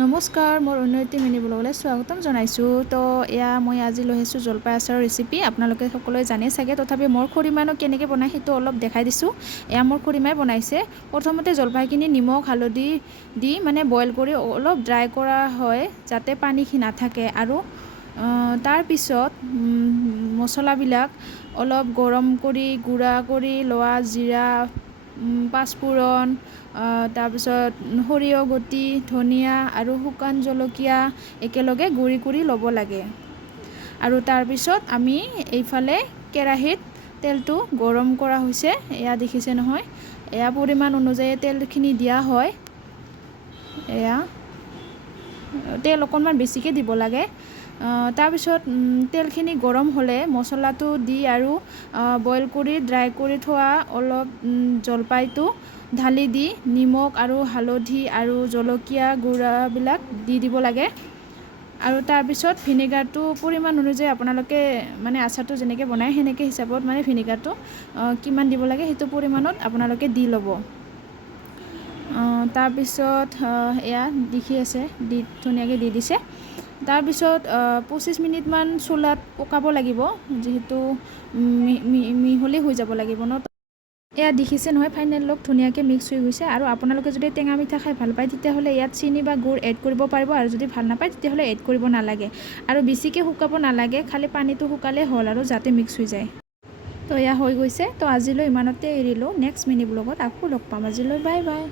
নমস্কাৰ, মোৰ উন্নতি মিনি ব্লগলৈ স্বাগতম জনাইছোঁ। তো এয়া মই আজি লৈ আহিছোঁ জলপাই আচাৰৰ ৰেচিপি। আপোনালোকে সকলোৱে জানে চাগে, তথাপি মোৰ খুৰীমানো কেনেকৈ বনায় সেইটো অলপ দেখাই দিছোঁ। এয়া মোৰ খুৰীমাই বনাইছে। প্ৰথমতে জলপাইখিনি নিমখ হালধি দি বইল কৰি অলপ ড্ৰাই কৰা হয়, যাতে পানীখিনি নাথাকে। আৰু তাৰপিছত মছলাবিলাক অলপ গৰম কৰি গুড়া কৰি লোৱা জিৰা, পাঁচফোৰণ, তাৰপিছত সৰিয়হ গুটি, ধনিয়া আৰু শুকান জলকীয়া একেলগে গুড়ি কৰি ল'ব লাগে। আৰু তাৰপিছত আমি এইফালে কেৰাহীত তেলটো গৰম কৰা হৈছে। এয়া দেখিছে নহয়, এয়া পৰিমাণ অনুযায়ী তেলখিনি দিয়া হয়। এয়া তেল অকণমান বেছিকৈ দিব লাগে। তাৰপিছত তেলখিনি গৰম হ'লে মছলাটো দি আৰু বইল কৰি ড্ৰাই কৰি থোৱা অলপ জলপাইটো ঢালি দি নিমখ আৰু হালধি আৰু জলকীয়া গুড়াবিলাক দি দিব লাগে। আৰু তাৰপিছত ভিনেগাৰটো পৰিমাণ অনুযায়ী আপোনালোকে আচাৰটো যেনেকৈ বনায় সেনেকৈ হিচাপত ভিনেগাৰটো কিমান দিব লাগে সেইটো পৰিমাণত আপোনালোকে দি ল'ব। তাৰপিছত এয়া দেখি আছে, ধুনীয়াকৈ দি দিছে। তাৰপিছত 25 মিনিটমান চুলাত পকাব লাগিব, যিহেতু মিহলি হৈ যাব লাগিব ন। এয়া দেখিছে নহয়, ফাইনেল লুক ধুনীয়াকৈ মিক্স হৈ গৈছে। আৰু আপোনালোকে যদি টেঙা মিঠা খাই ভাল পায় তেতিয়াহ'লে ইয়াত চেনি বা গুড় এড কৰিব পাৰিব, আৰু যদি ভাল নাপায় তেতিয়াহ'লে এড কৰিব নালাগে। আৰু বেছিকৈ শুকাব নালাগে, খালি পানীটো শুকালেই হ'ল আৰু যাতে মিক্স হৈ যায়। তো এয়া হৈ গৈছে। তো আজিলৈ ইমানতে এৰিলোঁ। নেক্সট মিনি ব্লগত আকৌ লগ পাম। আজিলৈ বাই বাই।